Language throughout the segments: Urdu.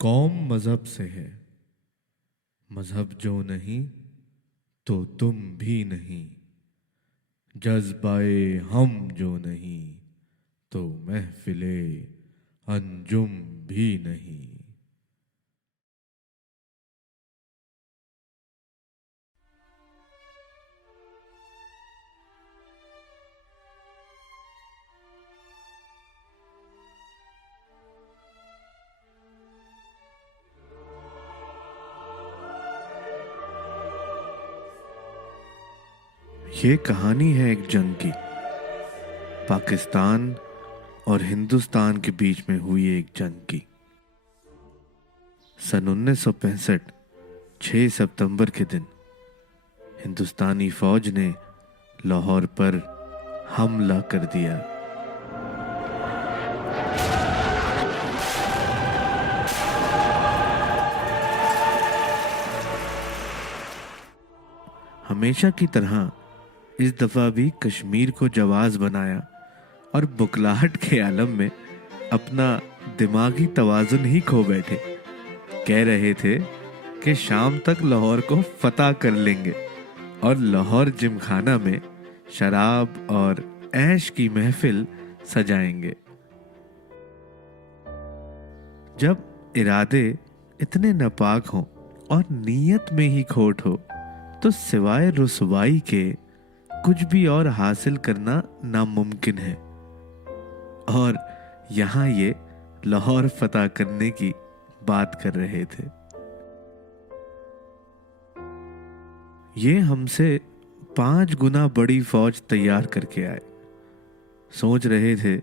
قوم مذہب سے ہے، مذہب جو نہیں تو تم بھی نہیں، جذبائے ہم جو نہیں تو محفل انجم بھی نہیں۔ یہ کہانی ہے ایک جنگ کی، پاکستان اور ہندوستان کے بیچ میں ہوئی ایک جنگ کی۔ سن 1965 6 ستمبر کے دن ہندوستانی فوج نے لاہور پر حملہ کر دیا۔ ہمیشہ کی طرح اس دفعہ بھی کشمیر کو جواز بنایا اور بکلاہٹ کے عالم میں اپنا دماغی توازن ہی کھو بیٹھے۔ کہہ رہے تھے کہ شام تک لاہور کو فتح کر لیں گے اور لاہور جم خانہ میں شراب اور عیش کی محفل سجائیں گے۔ جب ارادے اتنے ناپاک ہوں اور نیت میں ہی کھوٹ ہو تو سوائے رسوائی کے کچھ بھی اور حاصل کرنا ناممکن ہے، اور یہاں یہ لاہور فتح کرنے کی بات کر رہے تھے۔ یہ ہم سے 5 گنا بڑی فوج تیار کر کے آئے۔ سوچ رہے تھے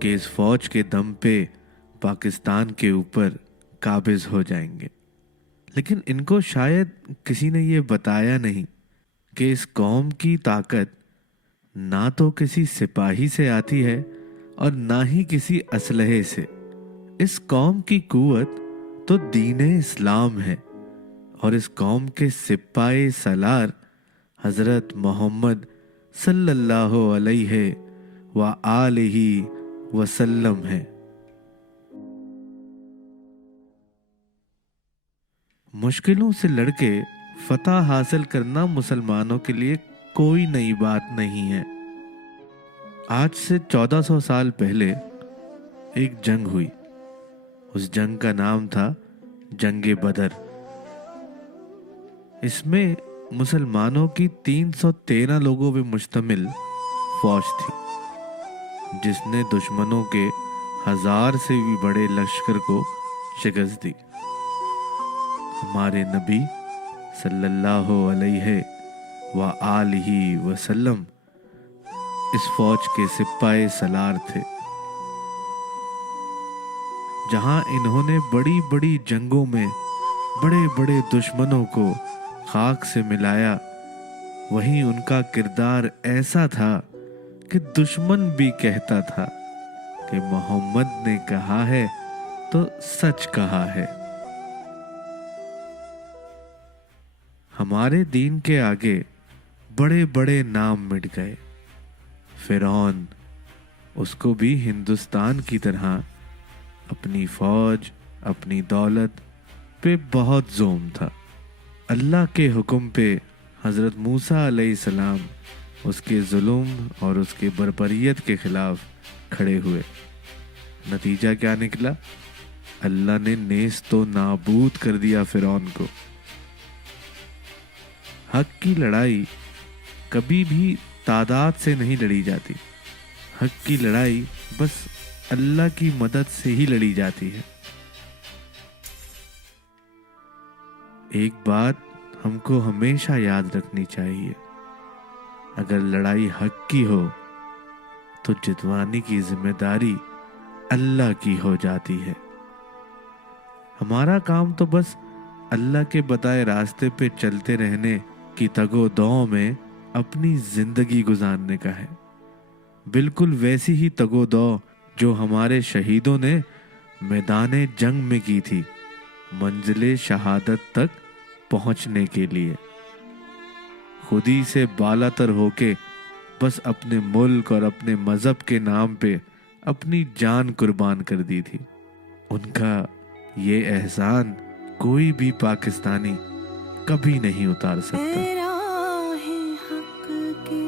کہ اس فوج کے دم پہ پاکستان کے اوپر قابض ہو جائیں گے، لیکن ان کو شاید کسی نے یہ بتایا نہیں کہ اس قوم کی طاقت نہ تو کسی سپاہی سے آتی ہے اور نہ ہی کسی اسلحے سے۔ اس قوم کی قوت تو دین اسلام ہے، اور اس قوم کے سپاہی سالار حضرت محمد صلی اللہ علیہ وآلہ وسلم ہے۔ مشکلوں سے لڑ کے فتح حاصل کرنا مسلمانوں کے لیے کوئی نئی بات نہیں ہے۔ آج سے 1400 سال پہلے ایک جنگ ہوئی۔ اس جنگ کا نام تھا جنگ بدر۔ اس میں مسلمانوں کی 313 لوگوں پہ مشتمل فوج تھی، جس نے دشمنوں کے 1000 سے بھی بڑے لشکر کو شکست دی۔ ہمارے نبی صلی اللہ علیہ وآلہ وسلم اس فوج کے سپاہی سالار تھے۔ جہاں انہوں نے بڑی بڑی جنگوں میں بڑے بڑے دشمنوں کو خاک سے ملایا، وہیں ان کا کردار ایسا تھا کہ دشمن بھی کہتا تھا کہ محمد نے کہا ہے تو سچ کہا ہے۔ ہمارے دین کے آگے بڑے بڑے نام مٹ گئے۔ فرعون، اس کو بھی ہندوستان کی طرح اپنی فوج، اپنی دولت پہ بہت زوم تھا۔ اللہ کے حکم پہ حضرت موسیٰ علیہ السلام اس کے ظلم اور اس کے بربریت کے خلاف کھڑے ہوئے۔ نتیجہ کیا نکلا؟ اللہ نے نیست و نابود کر دیا فرعون کو۔ حق کی لڑائی کبھی بھی تعداد سے نہیں لڑی جاتی، حق کی لڑائی بس اللہ کی مدد سے ہی لڑی جاتی ہے۔ ایک بات ہم کو ہمیشہ یاد رکھنی چاہیے، اگر لڑائی حق کی ہو تو جتوانے کی ذمہ داری اللہ کی ہو جاتی ہے۔ ہمارا کام تو بس اللہ کے بتائے راستے پہ چلتے رہنے کی تگ و دو میں اپنی زندگی گزارنے کا ہے، بالکل ویسی ہی تگ و دو جو ہمارے شہیدوں نے میدان جنگ میں کی تھی، منزل شہادت تک پہنچنے کے لیے۔ خود ہی سے بالا تر ہو کے بس اپنے ملک اور اپنے مذہب کے نام پہ اپنی جان قربان کر دی تھی۔ ان کا یہ احسان کوئی بھی پاکستانی کبھی نہیں اتار سکتا۔ اے راہ حق کے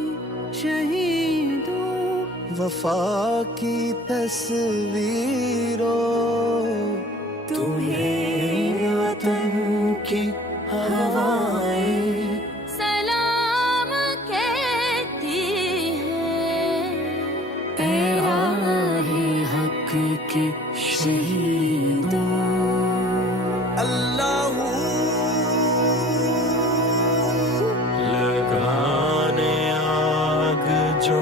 شہیدوں، وفا کی تصویروں، تمہیں وطن کی ہوائیں سلام کہتی ہیں۔ اے راہ حق کے شہیدوں، اللہ لگانے آگ جو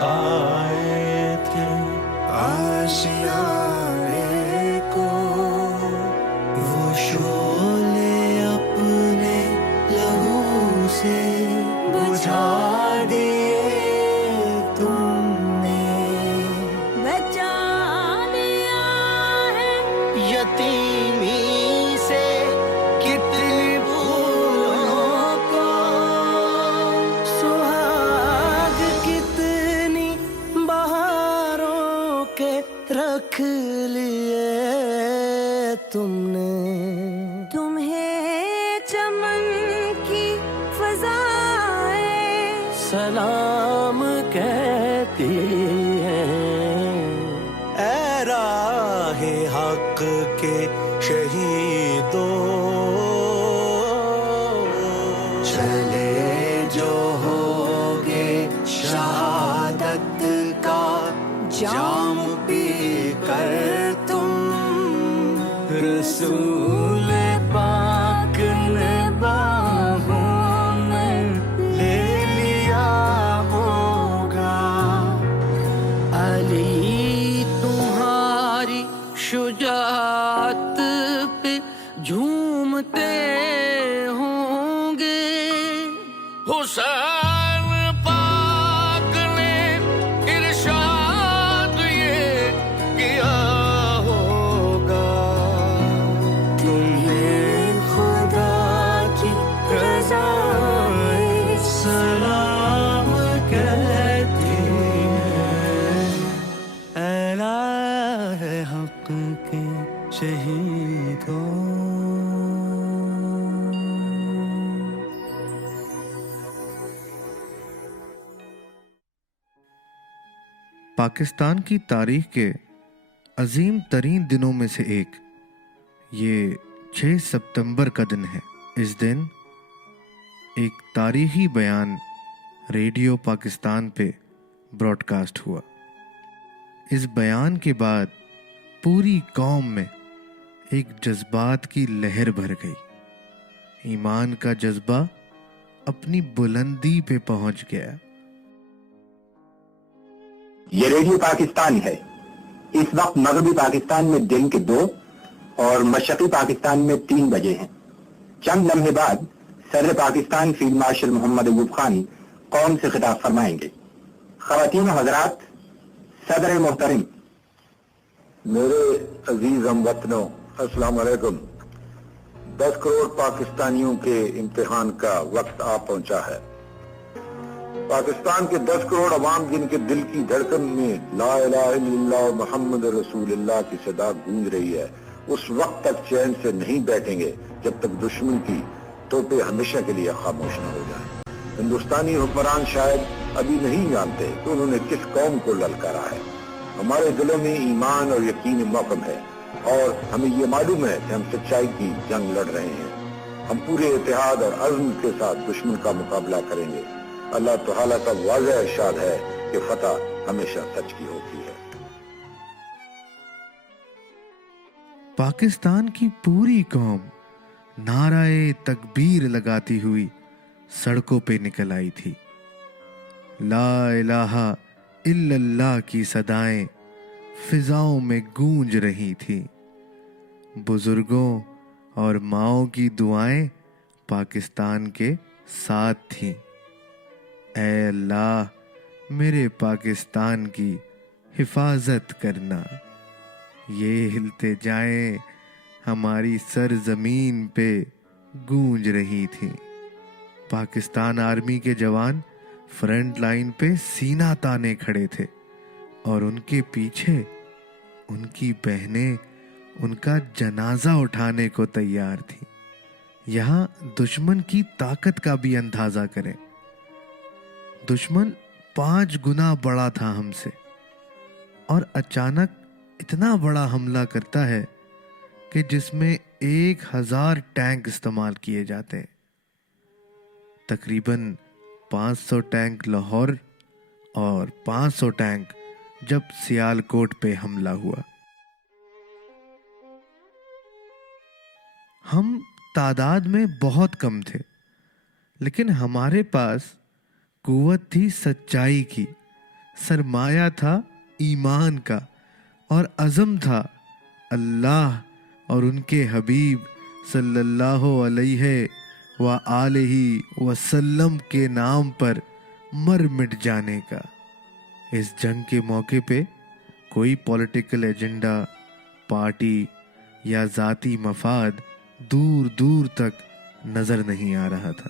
آئے تھے آشیانے کو، وہ شعلے اپنے لہو سے بجھا دیے تم نے، بچا لیا ہے یتیمی سے کتنی بھولوں کو، سہاگ کتنی بہاروں کے رکھ لیے تم نے، تمہیں چمن کی فضائیں سلام کہتی ہیں۔ اے راہ حق کے شہیدوں، چلے جو ہوگے شہادت کا جام پی کر تم، رسول پاک نے باہوں میں لے لیا ہوگا، علی تمہاری شجاعت پہ جھومتے ہوں گے، حسین پاک نے ارشاد یہ کیا ہوگا، تمہیں خدا کی رضائیں سلام کہتی ہیں۔ اے راہ حق کے شہیدوں، پاکستان کی تاریخ کے عظیم ترین دنوں میں سے ایک یہ 6 ستمبر کا دن ہے۔ اس دن ایک تاریخی بیان ریڈیو پاکستان پہ براڈ کاسٹ ہوا۔ اس بیان کے بعد پوری قوم میں ایک جذبات کی لہر بھر گئی، ایمان کا جذبہ اپنی بلندی پہ پہنچ گیا۔ یہ ریڈیو پاکستان ہے۔ اس وقت مغربی پاکستان میں دن کے 2 اور مشرقی پاکستان میں 3 بجے ہیں۔ چند لمحے بعد صدر پاکستان فیلڈ مارشل محمد ایوب خان قوم سے خطاب فرمائیں گے۔ خواتین و حضرات، صدر محترم، میرے عزیز ہم وطنوں، السلام علیکم۔ 10 کروڑ پاکستانیوں کے امتحان کا وقت آ پہنچا ہے۔ پاکستان کے 10 کروڑ عوام جن کے دل کی دھڑکن میں لا الہ الا اللہ محمد رسول اللہ کی صدا گونج رہی ہے، اس وقت تک چین سے نہیں بیٹھیں گے جب تک دشمن کی توپیں ہمیشہ کے لیے خاموش نہ ہو جائیں۔ ہندوستانی حکمران شاید ابھی نہیں جانتے کہ انہوں نے کس قوم کو للکارا ہے۔ ہمارے دلوں میں ایمان اور یقین محکم ہے، اور ہمیں یہ معلوم ہے کہ ہم سچائی کی جنگ لڑ رہے ہیں۔ ہم پورے اتحاد اور عزم کے ساتھ دشمن کا مقابلہ کریں گے۔ اللہ تعالیٰ کا واضح ارشاد ہے کہ فتح ہمیشہ سچ کی ہوتی ہے۔ پاکستان کی پوری قوم نعرہ تکبیر لگاتی ہوئی سڑکوں پہ نکل آئی تھی۔ لا الہ الا اللہ کی صدائیں فضاؤں میں گونج رہی تھی۔ بزرگوں اور ماؤں کی دعائیں پاکستان کے ساتھ تھیں۔ اے اللہ، میرے پاکستان کی حفاظت کرنا۔ یہ ہلتے جائیں ہماری سرزمین پہ گونج رہی تھی۔ پاکستان آرمی کے جوان فرنٹ لائن پہ سینہ تانے کھڑے تھے، اور ان کے پیچھے ان کی بہنیں ان کا جنازہ اٹھانے کو تیار تھی۔ یہاں دشمن کی طاقت کا بھی اندازہ کریں۔ دشمن 5 گنا بڑا تھا ہم سے، اور اچانک اتنا بڑا حملہ کرتا ہے کہ جس میں 1000 ٹینک استعمال کیے جاتے ہیں۔ تقریباً 500 ٹینک لاہور اور 500 ٹینک جب سیالکوٹ پہ حملہ ہوا۔ ہم تعداد میں بہت کم تھے، لیکن ہمارے پاس قوت تھی سچائی کی، سرمایہ تھا ایمان کا، اور عزم تھا اللہ اور ان کے حبیب صلی اللہ علیہ وآلہ وسلم کے نام پر مر مٹ جانے کا۔ اس جنگ کے موقع پہ کوئی پولیٹیکل ایجنڈا، پارٹی یا ذاتی مفاد دور دور تک نظر نہیں آ رہا تھا۔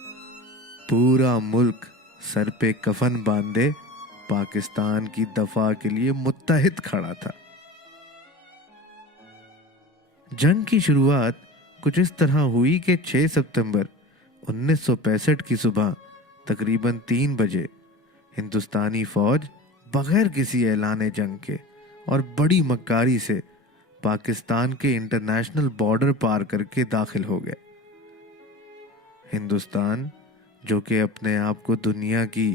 پورا ملک سر پہ کفن باندھے پاکستان کی دفاع کے لیے متحد کھڑا تھا۔ جنگ کی شروعات کچھ اس طرح ہوئی کہ 6 ستمبر 1965 کی صبح تقریباً 3 بجے ہندوستانی فوج بغیر کسی اعلان جنگ کے اور بڑی مکاری سے پاکستان کے انٹرنیشنل بارڈر پار کر کے داخل ہو گئے۔ ہندوستان، جو کہ اپنے آپ کو دنیا کی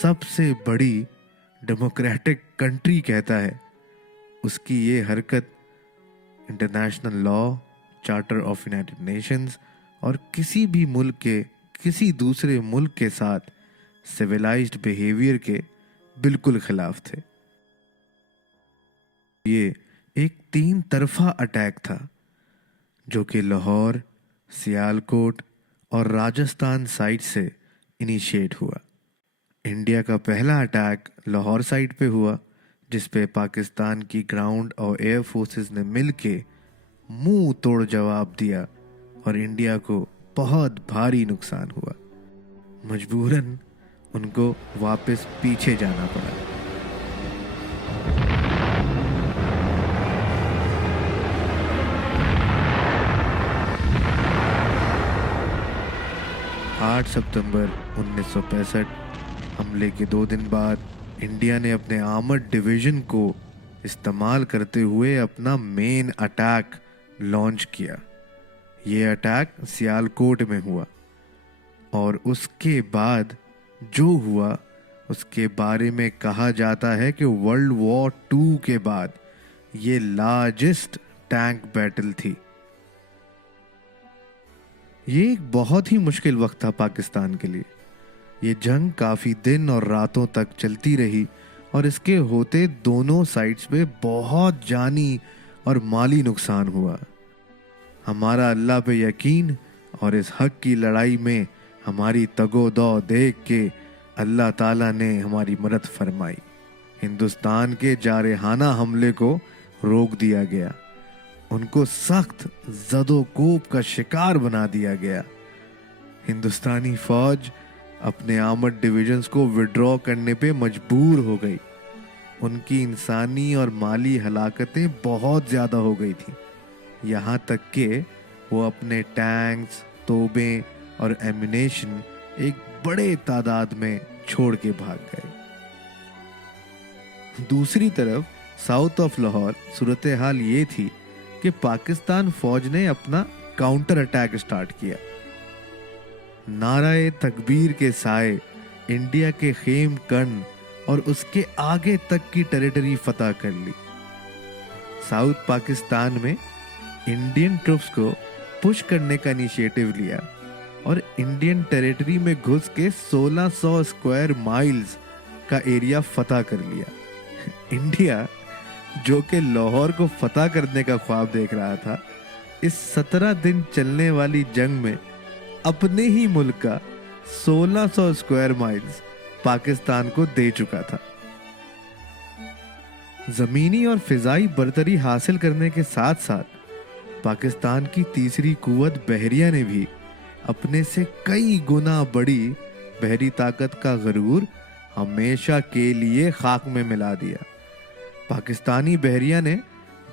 سب سے بڑی ڈیموکریٹک کنٹری کہتا ہے، اس کی یہ حرکت international law, charter of United nations اور کسی بھی ملک کے کسی دوسرے ملک کے ساتھ سویلائزڈ بیہیویئر کے بالکل خلاف تھے۔ یہ ایک 3 طرفہ اٹیک تھا جو کہ لاہور، سیالکوٹ اور راجستھان سائٹ سے انیشیٹ ہوا۔ انڈیا کا پہلا اٹیک لاہور سائٹ پہ ہوا، جس پہ پاکستان کی گراؤنڈ اور ایئر فورسز نے مل کے منہ توڑ جواب دیا اور انڈیا کو بہت بھاری نقصان ہوا۔ مجبوراً ان کو واپس پیچھے جانا پڑا۔ 8 ستمبر 1965 حملے کے 2 دن بعد انڈیا نے اپنے آرمڈ ڈویژن کو استعمال کرتے ہوئے اپنا مین اٹیک لانچ کیا۔ یہ اٹیک سیالکوٹ میں ہوا، اور اس کے بعد جو ہوا اس کے بارے میں کہا جاتا ہے کہ ورلڈ وار 2 کے بعد یہ لارجسٹ ٹینک بیٹل تھی۔ یہ ایک بہت ہی مشکل وقت تھا پاکستان کے لیے۔ یہ جنگ کافی دن اور راتوں تک چلتی رہی، اور اس کے ہوتے دونوں سائٹس پہ بہت جانی اور مالی نقصان ہوا۔ ہمارا اللہ پہ یقین اور اس حق کی لڑائی میں ہماری تگ و دو دیکھ کے اللہ تعالیٰ نے ہماری مدد فرمائی۔ ہندوستان کے جارحانہ حملے کو روک دیا گیا، ان کو سخت زد و کوب کا شکار بنا دیا گیا۔ ہندوستانی فوج اپنے آرمڈ ڈویژنز کو وڈرا کرنے پہ مجبور ہو گئی۔ ان کی انسانی اور مالی ہلاکتیں بہت زیادہ ہو گئی تھیں، یہاں تک کہ وہ اپنے ٹینکس، توپیں اور ایمونیشن ایک بڑے تعداد میں چھوڑ کے بھاگ گئے۔ دوسری طرف ساؤتھ آف لاہور صورتحال یہ تھی کہ پاکستان فوج نے اپنا کاؤنٹر اٹیک سٹارٹ کیا۔ نعرہ تکبیر کے سائے انڈیا کے خیم کرن اور اس کے آگے تک کی ٹیریٹری فتح کر لی۔ ساؤتھ پاکستان میں انڈین ٹروپس کو پش کرنے کا انیشیٹو لیا اور انڈین ٹیریٹری میں گھس کے 1600 اسکوائر مائلز کا ایریا فتح کر لیا۔ انڈیا، جو کہ لاہور کو فتح کرنے کا خواب دیکھ رہا تھا، اس 17 دن چلنے والی جنگ میں اپنے ہی ملک کا 1600 اسکوائر مائلز پاکستان کو دے چکا تھا۔ زمینی اور فضائی برتری حاصل کرنے کے ساتھ ساتھ پاکستان کی تیسری قوت بحریہ نے بھی اپنے سے کئی گنا بڑی بحری طاقت کا غرور ہمیشہ کے لیے خاک میں ملا دیا۔ پاکستانی بحریہ نے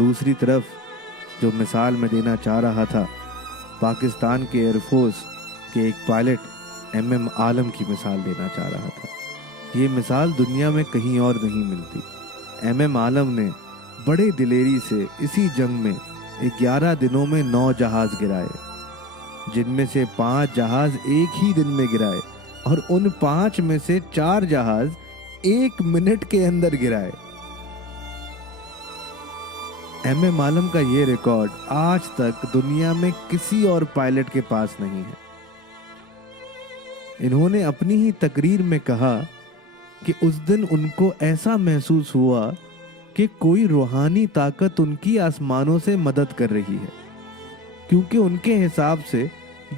دوسری طرف جو مثال میں دینا چاہ رہا تھا، پاکستان کے ایئر فورس کے ایک پائلٹ ایم عالم کی مثال دینا چاہ رہا تھا۔ یہ مثال دنیا میں کہیں اور نہیں ملتی۔ ایم عالم نے بڑے دلیری سے اسی جنگ میں 11 دنوں میں 9 جہاز گرائے، جن میں سے 5 جہاز ایک ہی دن میں گرائے، اور ان 5 میں سے 4 جہاز 1 منٹ کے اندر گرائے۔ ایم عالم کا یہ ریکارڈ آج تک دنیا میں کسی اور پائلٹ کے پاس نہیں ہے۔ انہوں نے اپنی ہی تقریر میں کہا کہ اس دن ان کو ایسا محسوس ہوا کہ کوئی روحانی طاقت ان کی آسمانوں سے مدد کر رہی ہے، کیونکہ ان کے حساب سے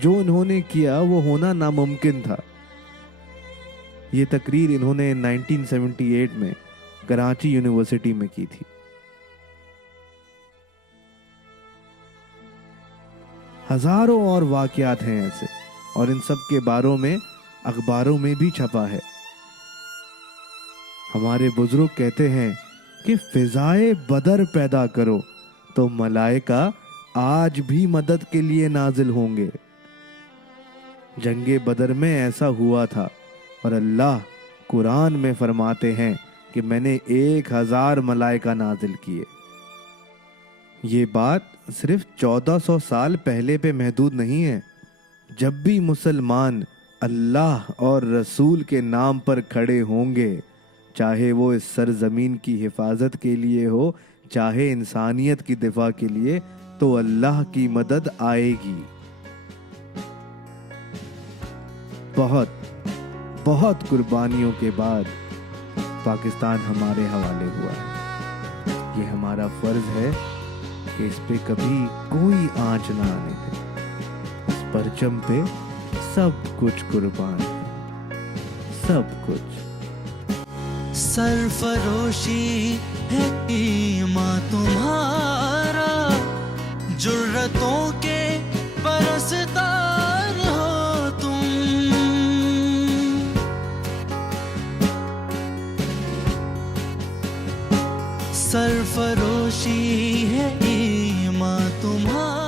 جو انہوں نے کیا وہ ہونا ناممکن تھا۔ یہ تقریر انہوں نے 1978 میں کراچی یونیورسٹی میں کی تھی۔ ہزاروں اور واقعات ہیں ایسے، اور ان سب کے باروں میں اخباروں میں بھی چھپا ہے۔ ہمارے بزرگ کہتے ہیں کہ فضائے بدر پیدا کرو تو ملائکہ آج بھی مدد کے لیے نازل ہوں گے۔ جنگ بدر میں ایسا ہوا تھا، اور اللہ قرآن میں فرماتے ہیں کہ میں نے 1000 ملائکہ نازل کیے۔ یہ بات صرف 1400 سال پہلے پہ محدود نہیں ہے۔ جب بھی مسلمان اللہ اور رسول کے نام پر کھڑے ہوں گے، چاہے وہ اس سرزمین کی حفاظت کے لیے ہو، چاہے انسانیت کی دفاع کے لیے، تو اللہ کی مدد آئے گی۔ بہت قربانیوں کے بعد پاکستان ہمارے حوالے ہوا ہے۔ یہ ہمارا فرض ہے کہ اس پہ کبھی کوئی آنچ نہ آنے دے۔ اس پرچم پہ سب کچھ قربان ہے، سب کچھ۔ سرفروشی ہے ایمان تمہارا، جرتوں کے پرستار ہو تم، سرفروشی ہے ایمان تمہارا۔